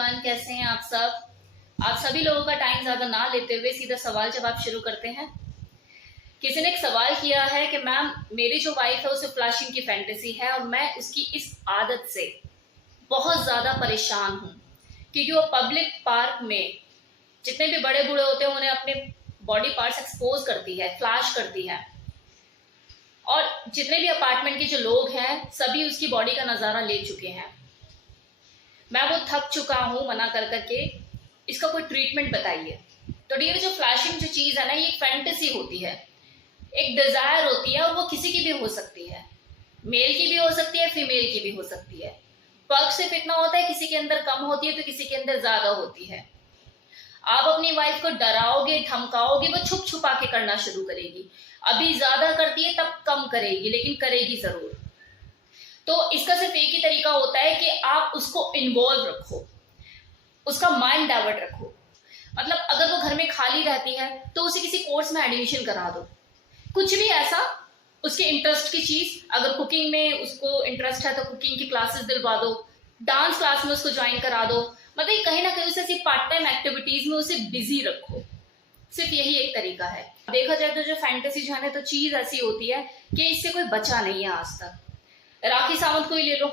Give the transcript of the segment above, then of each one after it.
Everyone, कैसे हैं आप सब। आप सभी लोगों का टाइम ज्यादा ना लेते हुए सीधा सवाल जवाब शुरू करते हैं। किसी ने एक सवाल किया है कि मैम, मेरी जो वाइफ है उसे फ्लैशिंग की फैंटेसी है और मैं उसकी इस आदत से बहुत ज्यादा परेशान हूँ, क्योंकि वो पब्लिक पार्क में जितने भी बड़े बूढ़े होते हैं उन्हें अपने बॉडी पार्ट्स एक्सपोज करती है, फ्लैश करती है, और जितने भी अपार्टमेंट के जो लोग हैं सभी उसकी बॉडी का नजारा ले चुके हैं। मैं वो थक चुका हूं मना कर करके, इसका कोई ट्रीटमेंट बताइए। तो डियर, जो फ्लैशिंग जो चीज है ना, ये एक फैंटेसी होती है, एक डिजायर होती है, और वो किसी की भी हो सकती है, मेल की भी हो सकती है, फीमेल की भी हो सकती है। फर्क सिर्फ इतना होता है, किसी के अंदर कम होती है तो किसी के अंदर ज्यादा होती है। आप अपनी वाइफ को डराओगे, धमकाओगे, वो छुप छुपा के करना शुरू करेगी। अभी ज्यादा करती है तब कम करेगी, लेकिन करेगी जरूर। तो इसका सिर्फ एक ही तरीका होता है कि आप उसको इन्वॉल्व रखो, उसका माइंड डाइवर्ट रखो। मतलब अगर वो घर में खाली रहती है तो उसे किसी कोर्स में एडमिशन करा दो, कुछ भी ऐसा उसके इंटरेस्ट की चीज। अगर कुकिंग में उसको इंटरेस्ट है तो कुकिंग की क्लासेस दिलवा दो, डांस क्लास में उसको ज्वाइन करा दो। मतलब कहीं ना कहीं उसे सिर्फ पार्ट टाइम एक्टिविटीज में उसे बिजी रखो, सिर्फ यही एक तरीका है। देखा जाए तो जो फैंटेसी जो है ना, तो चीज ऐसी होती है कि इससे कोई बचा नहीं है आज तक। राखी सावंत को ही ले लो,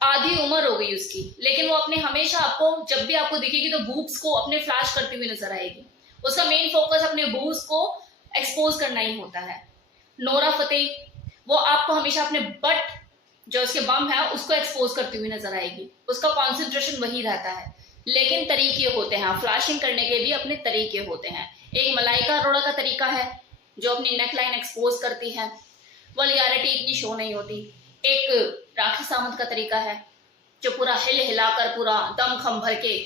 आधी उम्र हो गई उसकी, लेकिन वो अपने हमेशा आपको जब भी आपको दिखेगी तो बूब्स को अपने फ्लैश करती हुई नजर आएगी। उसका मेन फोकस अपने बूब्स को एक्सपोज करना ही होता है। नोरा फतेही, वो आपको हमेशा अपने बट जो उसके बम है उसको एक्सपोज करती हुई नजर आएगी, उसका कॉन्सेंट्रेशन वही रहता है। लेकिन तरीके होते हैं, फ्लैशिंग करने के भी अपने तरीके होते हैं। एक मलाइका अरोड़ा का तरीका है जो अपनी नेकलाइन एक्सपोज करती है, वल्गैरिटी इतनी शो नहीं होती। एक राखी सावंत का तरीका है जो पूरा हिल हिलाकर पूरा दम खम भर के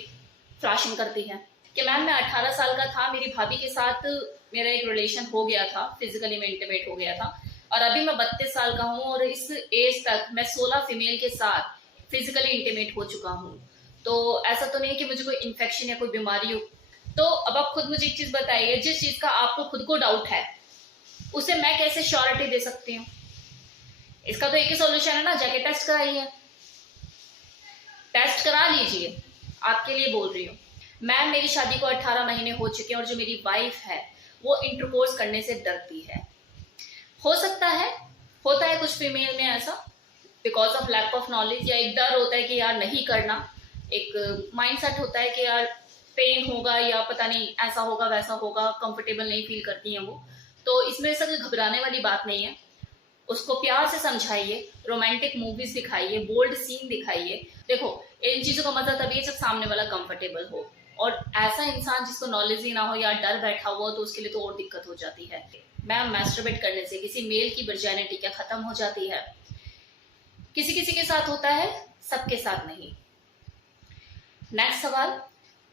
फ्लैशिंग करती है कि मैम, मैं 18 साल का था, मेरी भाभी के साथ मेरा एक रिलेशन हो गया था, फिजिकली में इंटीमेट हो गया था, और अभी मैं 32 साल का हूँ और इस एज तक मैं 16 फीमेल के साथ फिजिकली इंटीमेट हो चुका हूँ। तो ऐसा तो नहीं है कि मुझे कोई इन्फेक्शन या कोई बीमारी हो। तो अब आप खुद मुझे एक चीज बताइए, जिस चीज का आपको खुद को डाउट है उसे मैं कैसे श्योरिटी दे सकती हूँ? इसका तो एक ही सॉल्यूशन है ना, जाके टेस्ट कराइए, टेस्ट करा लीजिए। आपके लिए बोल रही हूँ मैम, मेरी शादी को 18 महीने हो चुके हैं और जो मेरी वाइफ है वो इंटरकोर्स करने से डरती है। हो सकता है, होता है कुछ फीमेल में ऐसा, because of lack of knowledge, या एक डर होता है कि यार नहीं करना, एक माइंडसेट होता है कि यार पेन होगा या पता नहीं ऐसा होगा वैसा होगा, कंफर्टेबल नहीं फील करती हैं वो। तो इसमें ऐसा कोई घबराने वाली बात नहीं है। उसको प्यार से समझाइए, रोमांटिक मूवीज दिखाइए, बोल्ड सीन दिखाइए। देखो, इन चीजों का मजा तभी है जब सामने वाला कंफर्टेबल हो, और ऐसा इंसान जिसको नॉलेज ही ना हो या डर बैठा हुआ तो उसके लिए तो और दिक्कत हो जाती है। मैम, मैस्टरबेट करने से किसी मेल की वर्जिनिटी क्या खत्म हो जाती है? किसी किसी के साथ होता है, सबके साथ नहीं। नेक्स्ट सवाल,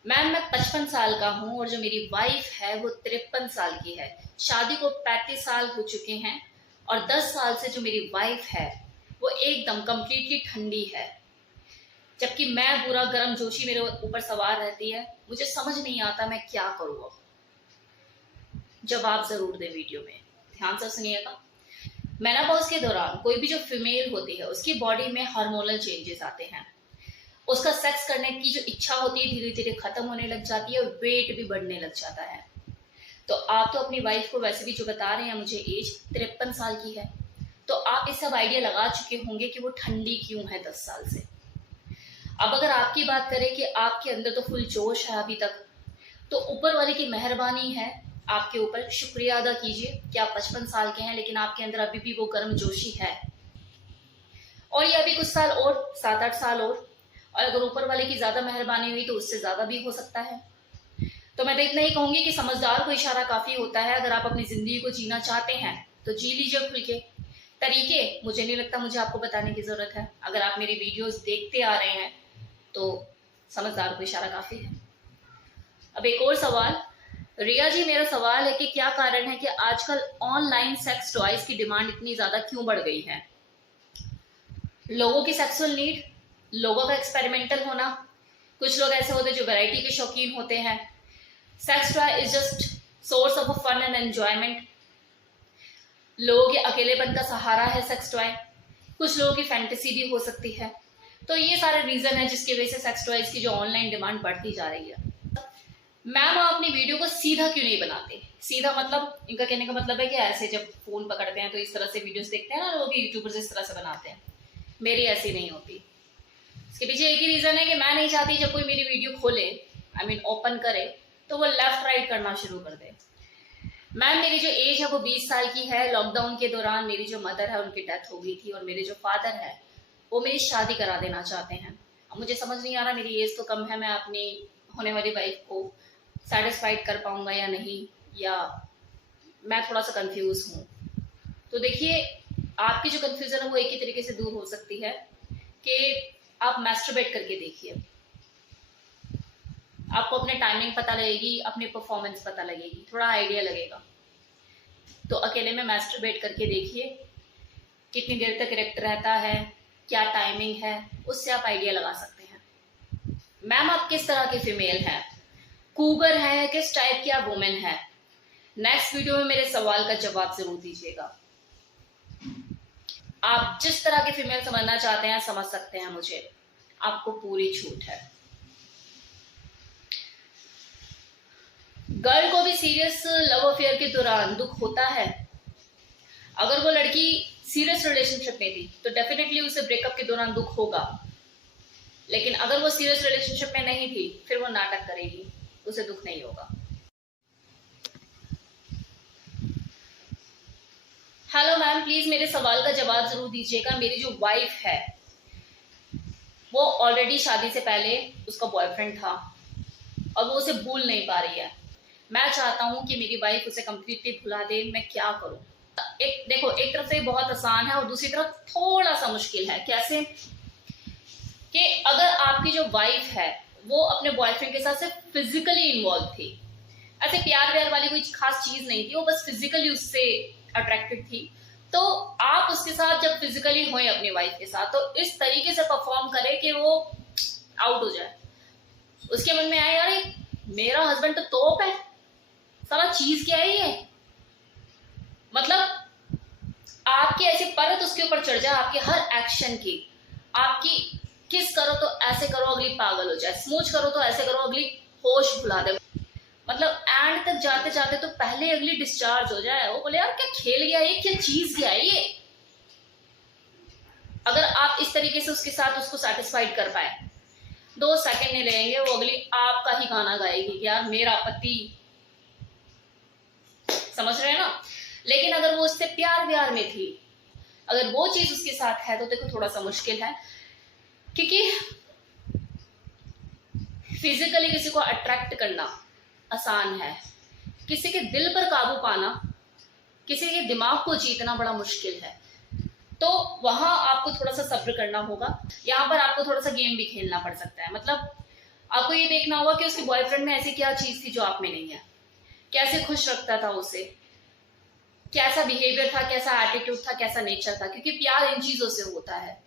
मैम मैं 55 साल का हूं और जो मेरी वाइफ है वो 53 साल की है। शादी को 35 साल हो चुके हैं और 10 साल से जो मेरी वाइफ है वो एकदम कंप्लीटली ठंडी है, जबकि मैं पूरा गर्म जोशी मेरे ऊपर सवार रहती है। मुझे समझ नहीं आता मैं क्या करूँ। अब जवाब जरूर दे, वीडियो में ध्यान से सुनिएगा। मेनोपॉज के दौरान कोई भी जो फीमेल होती है उसकी बॉडी में हार्मोनल चेंजेस आते हैं, उसका सेक्स करने की जो इच्छा होती है धीरे धीरे खत्म होने लग जाती है और वेट भी बढ़ने लग जाता है। तो आप तो अपनी वाइफ को वैसे भी जो बता रहे हैं मुझे एज 53 साल की है, तो आप इस सब आइडिया लगा चुके होंगे कि वो ठंडी क्यों है 10 साल से। अब अगर आपकी बात करें कि आपके अंदर तो फुल जोश है अभी तक, तो ऊपर वाले की मेहरबानी है आपके ऊपर, शुक्रिया अदा कीजिए कि आप 55 साल के हैं लेकिन आपके अंदर अभी भी वो गर्म जोशी है। और ये अभी कुछ साल और, 7-8 साल और अगर ऊपर वाले की ज्यादा मेहरबानी हुई तो उससे ज्यादा भी हो सकता है। तो मैं तो इतना ही कहूंगी कि समझदार को इशारा काफी होता है। अगर आप अपनी जिंदगी को जीना चाहते हैं तो जी लीजिए खुल के। तरीके मुझे नहीं लगता मुझे आपको बताने की जरूरत है, अगर आप मेरी वीडियोस देखते आ रहे हैं तो समझदार को इशारा काफी है। अब एक और सवाल, रिया जी, मेरा सवाल है कि क्या कारण है कि आजकल ऑनलाइन सेक्स टॉयज की डिमांड इतनी ज्यादा क्यों बढ़ गई है? लोगों की सेक्सुअल नीड, लोगों का एक्सपेरिमेंटल होना, कुछ लोग ऐसे होते हैं जो वैरायटी के शौकीन होते हैं। Sex toy is just source of fun and enjoyment. लोगों के अकेलेपन का सहारा है सेक्स टॉय। कुछ लोगों की फैंटेसी भी हो सकती है। तो ये सारे रीजन है जिसकी वजह से सेक्स टॉयज की जो ऑनलाइन डिमांड बढ़ती जा रही है। मैम अपनी वीडियो को सीधा क्यों नहीं बनाते? सीधा मतलब इनका कहने का मतलब है कि ऐसे जब फोन पकड़ते हैं तो इस तरह से वीडियोस देखते हैं ना लोग, यूट्यूबर्स इस तरह से बनाते हैं। मेरी ऐसी नहीं होती। इसके पीछे एक ही रीजन है कि मैं नहीं चाहती जब कोई मेरी वीडियो खोले, आई मीन ओपन करे, तो वो लेफ्ट राइट करना शुरू कर दे। मैम मेरी जो एज है वो 20 साल की है। लॉकडाउन के दौरान मेरी जो मदर है उनकी डेथ हो गई थी और मेरे जो फादर है वो मेरी शादी करा देना चाहते हैं। अब मुझे समझ नहीं आ रहा, मेरी एज तो कम है, मैं अपनी होने वाली वाइफ को सेटिस्फाइड कर पाऊंगा या नहीं, या मैं थोड़ा सा कंफ्यूज हूँ। तो देखिए, आपकी जो कंफ्यूजन है वो एक ही तरीके से दूर हो सकती है कि आप मैस्टरबेट करके देखिए। आपको अपने टाइमिंग पता लगेगी, अपनी परफॉर्मेंस पता लगेगी, थोड़ा आइडिया लगेगा। तो अकेले में मैस्टरबेट करके देखिए कितनी देर तक इरेक्ट रहता है, क्या टाइमिंग है, उससे आप आइडिया लगा सकते हैं। मैम आप किस तरह की फीमेल हैं? कूगर है, किस टाइप की आप वुमेन है? नेक्स्ट वीडियो में मेरे सवाल का जवाब जरूर दीजिएगा। आप जिस तरह की फीमेल समझना चाहते हैं समझ सकते हैं मुझे, आपको पूरी छूट है। गर्ल को भी सीरियस लव अफेयर के दौरान दुख होता है। अगर वो लड़की सीरियस रिलेशनशिप में थी तो डेफिनेटली उसे ब्रेकअप के दौरान दुख होगा, लेकिन अगर वो सीरियस रिलेशनशिप में नहीं थी फिर वो नाटक करेगी, उसे दुख नहीं होगा। हेलो मैम, प्लीज मेरे सवाल का जवाब जरूर दीजिएगा। मेरी जो वाइफ है वो ऑलरेडी शादी से पहले उसका बॉयफ्रेंड था और वो उसे भूल नहीं पा रही है। मैं चाहता हूं कि मेरी वाइफ उसे कंप्लीटली भुला दे, मैं क्या करूं? देखो, एक तरफ से बहुत आसान है और दूसरी तरफ थोड़ा सा मुश्किल है। कैसे? कि अगर आपकी जो वाइफ है वो अपने बॉयफ्रेंड के साथ सिर्फ फिजिकली इन्वॉल्व थी, ऐसे प्यार व्यार वाली कोई खास चीज नहीं थी, वो बस फिजिकली उससे अट्रैक्टेड थी, तो आप उसके साथ जब फिजिकली होए अपनी वाइफ के साथ, तो इस तरीके से परफॉर्म करे कि वो आउट हो जाए। उसके मन में आए, यार मेरा हस्बैंड तो तोप है, सारा चीज क्या है ये। मतलब आपकी ऐसी परत उसके ऊपर चढ़ जाए, आपके हर एक्शन की। आपकी किस करो तो ऐसे करो अगली पागल हो जाए, स्मूच करो तो ऐसे करो अगली होश भुला दे। मतलब एंड तक जाते जाते तो पहले अगली डिस्चार्ज हो जाए, वो बोले यार क्या खेल गया ये, क्या चीज क्या है ये। अगर आप इस तरीके से उसके साथ उसको सेटिस्फाइड कर पाए, 2 सेकंड नहीं लगेंगे वो अगली आपका ही गाना गाएगी कि यार मेरा पति। समझ रहे हैं ना? लेकिन अगर वो उससे प्यार व्यार में थी, अगर वो चीज उसके साथ है, तो देखो थोड़ा सा मुश्किल है, क्योंकि फिजिकली किसी को अट्रैक्ट करना आसान है, किसी के दिल पर काबू पाना, किसी के दिमाग को जीतना बड़ा मुश्किल है। तो वहां आपको थोड़ा सा सब्र करना होगा। यहाँ पर आपको थोड़ा सा गेम भी खेलना पड़ सकता है। मतलब आपको ये देखना होगा कि उसके बॉयफ्रेंड में ऐसी क्या चीज थी जो आप में नहीं है, कैसे खुश रखता था उसे, कैसा बिहेवियर था, कैसा एटीट्यूड था, कैसा नेचर था। क्योंकि प्यार इन चीजों से होता है,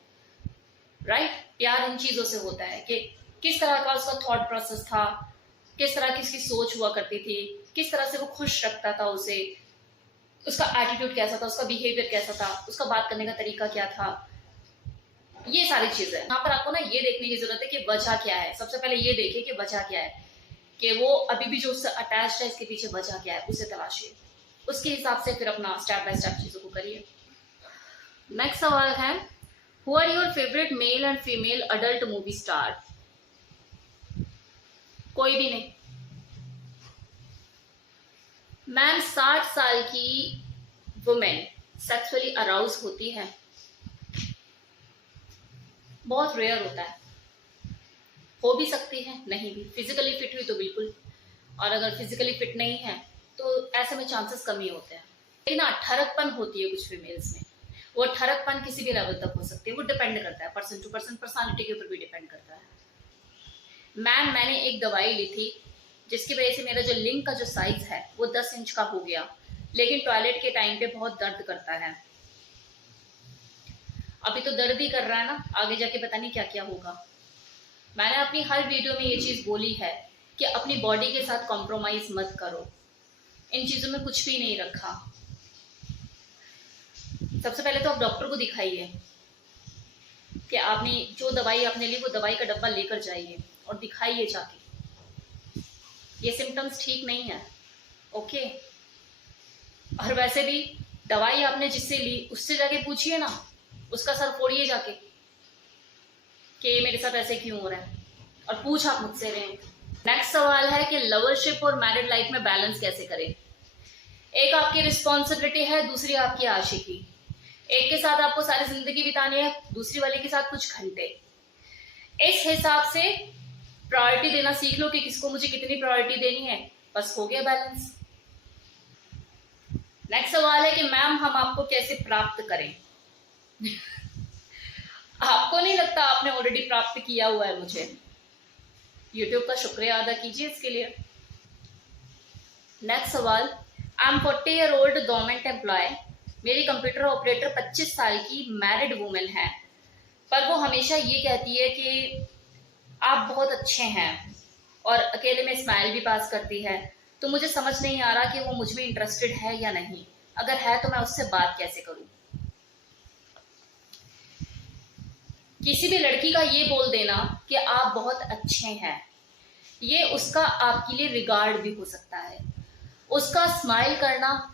राइट? प्यार इन चीजों से होता है कि किस तरह का उसका थॉट प्रोसेस था, किस तरह की उसकी सोच हुआ करती थी, किस तरह से वो खुश रखता था उसे, उसका एटीट्यूड कैसा था, उसका बिहेवियर कैसा था, उसका बात करने का तरीका क्या था। ये सारी चीजें यहाँ पर आपको ना ये देखने की जरूरत है कि वजह क्या है। सबसे पहले ये देखिए कि वजह क्या है, कि वो अभी भी जो उससे अटैच्ड है, इसके पीछे वजह क्या है, उसे तलाशिए। उसके हिसाब से फिर अपना स्टेप बाय स्टेप चीजों को करिए। नेक्स्ट सवाल है, who are your favourite male and female adult movie star? कोई भी नहीं। मैम 60 साल की वुमेन सेक्सुअली अराउज होती है? बहुत रेयर होता है। हो भी सकती है, नहीं भी। फिजिकली फिट हुई तो बिल्कुल, और अगर फिजिकली फिट नहीं है तो ऐसे में चांसेस कम ही होते हैं। लेकिन ना ठरकपन होती है कुछ फीमेल्स में, वो ठरकपन किसी भी लेवल तक हो सकती है। वो डिपेंड करता है पर्सन टू पर्सन, पर्सनालिटी के ऊपर भी डिपेंड करता है। मैम मैंने एक दवाई ली थी जिसकी वजह से मेरा जो लिंग का जो साइज है वो 10 इंच का हो गया, लेकिन टॉयलेट के टाइम पे बहुत दर्द करता है। अभी तो दर्द ही कर रहा है ना, आगे जाके पता नहीं क्या क्या होगा। मैंने अपनी हर वीडियो में ये चीज बोली है कि अपनी बॉडी के साथ कॉम्प्रोमाइज मत करो। इन चीजों में कुछ भी नहीं रखा। सबसे पहले तो आप डॉक्टर को दिखाइए। कि आपने जो दवाई आपने ली वो दवाई का डब्बा लेकर जाइए और दिखाइए जाके, ये सिम्टम्स ठीक नहीं है। ओके। और वैसे भी दवाई आपने जिससे ली उससे जाके पूछिए ना, उसका सर फोड़िए जाके कि मेरे साथ ऐसे क्यों हो रहा है, और पूछ आप मुझसे रहे। नेक्स्ट सवाल है कि लवरशिप और मैरिड लाइफ में बैलेंस कैसे करें। एक आपकी रिस्पॉन्सिबिलिटी है, दूसरी आपकी आशिकी। एक के साथ आपको सारी जिंदगी बितानी है, दूसरी वाले के साथ कुछ घंटे। इस हिसाब से प्रायोरिटी देना सीख लो कि किसको मुझे कितनी प्रायोरिटी देनी है, बस हो गया बैलेंस। नेक्स्ट सवाल है कि मैम हम आपको कैसे प्राप्त करें। आपको नहीं लगता आपने ऑलरेडी प्राप्त किया हुआ है मुझे? यूट्यूब का शुक्रिया अदा कीजिए इसके लिए। नेक्स्ट सवाल, I am 40 year old government employ. मेरी कंप्यूटर ऑपरेटर 25 साल की मैरिड वुमेन है, पर वो हमेशा ये कहती है कि आप बहुत अच्छे हैं और अकेले में स्माइल भी पास करती है, तो मुझे समझ नहीं आ रहा कि वो मुझ में इंटरेस्टेड है या नहीं। अगर है तो मैं उससे बात कैसे करूं। किसी भी लड़की का ये बोल देना कि आप बहुत अच्छे हैं, ये उसका आपके लिए रिगार्ड भी हो सकता है। उसका स्माइल करना,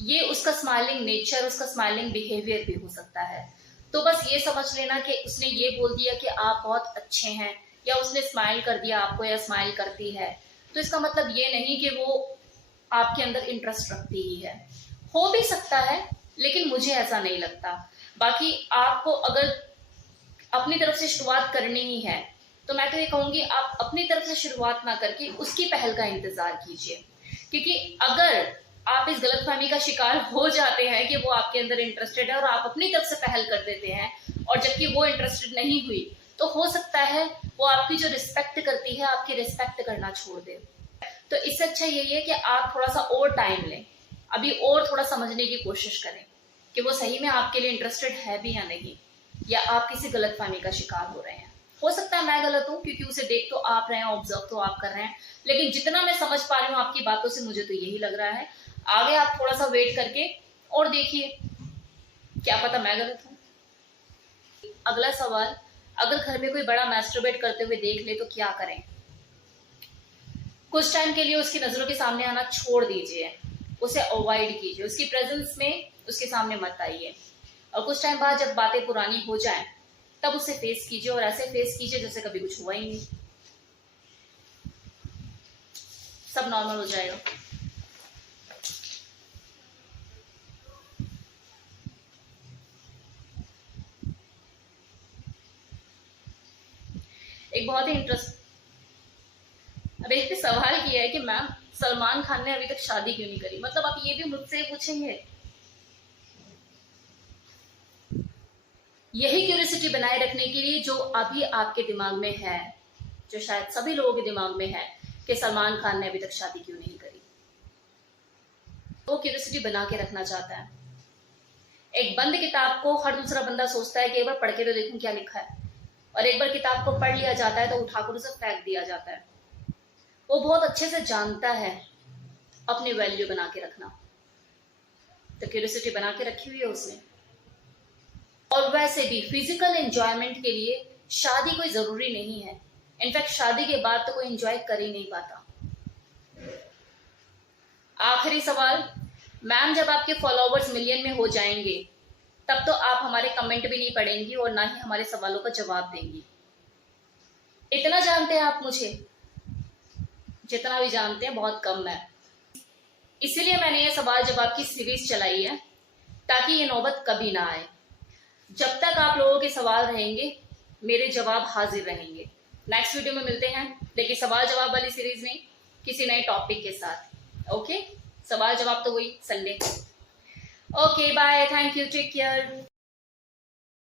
ये उसका स्माइलिंग नेचर, उसका स्माइलिंग बिहेवियर भी हो सकता है। तो बस ये समझ लेना कि उसने ये बोल दिया कि आप बहुत अच्छे हैं, या उसने स्माइल कर दिया आपको, या स्माइल करती है, तो इसका मतलब ये नहीं कि वो आपके अंदर इंटरेस्ट रखती ही है। हो भी सकता है, लेकिन मुझे ऐसा नहीं लगता। बाकी आपको अगर अपनी तरफ से शुरुआत करनी ही है, तो मैं तो ये कहूंगी आप अपनी तरफ से शुरुआत ना करके उसकी पहल का इंतजार कीजिए। क्योंकि अगर आप इस गलतफहमी का शिकार हो जाते हैं कि वो आपके अंदर इंटरेस्टेड है और आप अपनी तरफ से पहल कर देते हैं, और जबकि वो इंटरेस्टेड नहीं हुई, तो हो सकता है वो आपकी जो रिस्पेक्ट करती है, आपकी रिस्पेक्ट करना छोड़ दे। तो इससे अच्छा यही है कि आप थोड़ा सा और टाइम लें, अभी और थोड़ा समझने की कोशिश करें कि वो सही में आपके लिए इंटरेस्टेड है भी या नहीं, या आप किसी गलतफहमी का शिकार हो रहे हैं। हो सकता है मैं गलत हूँ, क्योंकि उसे देख तो आप रहे हैं, ऑब्जर्व तो आप कर रहे हैं, लेकिन जितना मैं समझ पा रही हूँ आपकी बातों से, मुझे तो यही लग रहा है। आगे आप थोड़ा सा वेट करके और देखिए, क्या पता मैं गलत हूँ। अगला सवाल, अगर घर में कोई बड़ा मैस्टरबेट करते हुए देख ले तो क्या करें। कुछ टाइम के लिए उसकी नजरों के सामने आना छोड़ दीजिए, उसे अवॉइड कीजिए, उसकी प्रेजेंस में उसके सामने मत आइए, और कुछ टाइम बाद जब बातें पुरानी हो जाएं तब उसे फेस कीजिए, और ऐसे फेस कीजिए जैसे कभी कुछ हुआ ही नहीं। सब नॉर्मल हो जाएगा। एक बहुत ही अब एक सवाल किया है कि मैम सलमान खान ने अभी तक शादी क्यों नहीं करी। मतलब आप ये भी मुझसे पूछेंगे। यही क्यूरियोसिटी बनाए रखने के लिए जो अभी आपके दिमाग में है, जो शायद सभी लोगों के दिमाग में है, कि सलमान खान ने अभी तक शादी क्यों नहीं करी। वो क्यूरियोसिटी बना के रखना चाहता है। एक बंद किताब को हर दूसरा बंदा सोचता है कि एक बार पढ़ के तो देखूं क्या लिखा है, और एक बार किताब को पढ़ लिया जाता है तो उठाकर उसे फेंक दिया जाता है। वो बहुत अच्छे से जानता है अपनी वैल्यू बना के रखना, तो क्यूरियोसिटी बना के रखी हुई है उसने। और वैसे भी फिजिकल एंजॉयमेंट के लिए शादी कोई जरूरी नहीं है। इनफैक्ट शादी के बाद तो कोई एंजॉय कर ही नहीं पाता। आखिरी सवाल, मैम जब आपके फॉलोवर्स मिलियन में हो जाएंगे तब तो आप हमारे कमेंट भी नहीं पढ़ेंगी और ना ही हमारे सवालों का जवाब देंगी। इतना जानते हैं आप मुझे? जितना भी जानते हैं बहुत कम है। इसीलिए मैंने ये सवाल जवाब की सीरीज चलाई है, ताकि ये नौबत कभी ना आए। जब तक आप लोगों के सवाल रहेंगे, मेरे जवाब हाजिर रहेंगे। नेक्स्ट वीडियो में मिलते हैं, लेकिन सवाल जवाब वाली सीरीज में किसी नए टॉपिक के साथ। ओके, सवाल जवाब तो वही Sunday. Okay bye, thank you, take care.